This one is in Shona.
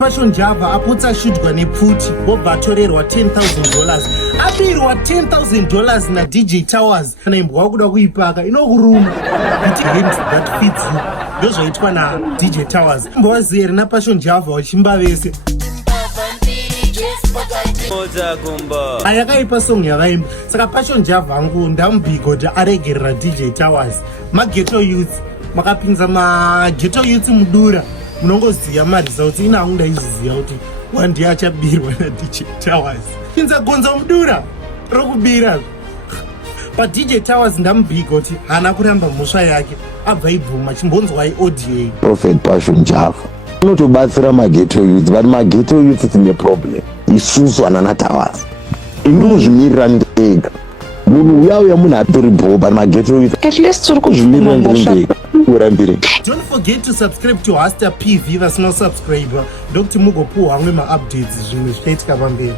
Fashion Java aputsa shudwa neputi wobva atorerwa $10,000 abirwa $10,000 naDJ Tawas kana imbwa wakuda kuipaka inokuruma kuti hint that fits you ndozvaitwa naDJ Tawas mbowaziye rina Fashion Java wachimba vese ayakaipa song yakaimba saka Fashion Java angu ndamubhigoti aregerera DJ Tawas Paghetto youth makapinza Paghetto youth mudura munongoziya maresults ina unda iziziya kuti wandi achabirwa naDJ Tawas pinza gonza mudura rokubira pa DJ Tawas ndamubhiga kuti hana kuramba mhosva yake abva ibvuma chimbonzwa audio Prophet Fashion Java unotobatsira Paghetto youth but Paghetto youth ine problem isusu anana Tawas inozvimirira ndega munhu uyauya munhu atori bhoba Paghetto youth at least turi kuzvimirira ndega urambire. Don't forget to subscribe to Hasta PV vasino subscriber ndokuti mugopuwa amwe ma-updates zvimwe zvichaitika pamberi.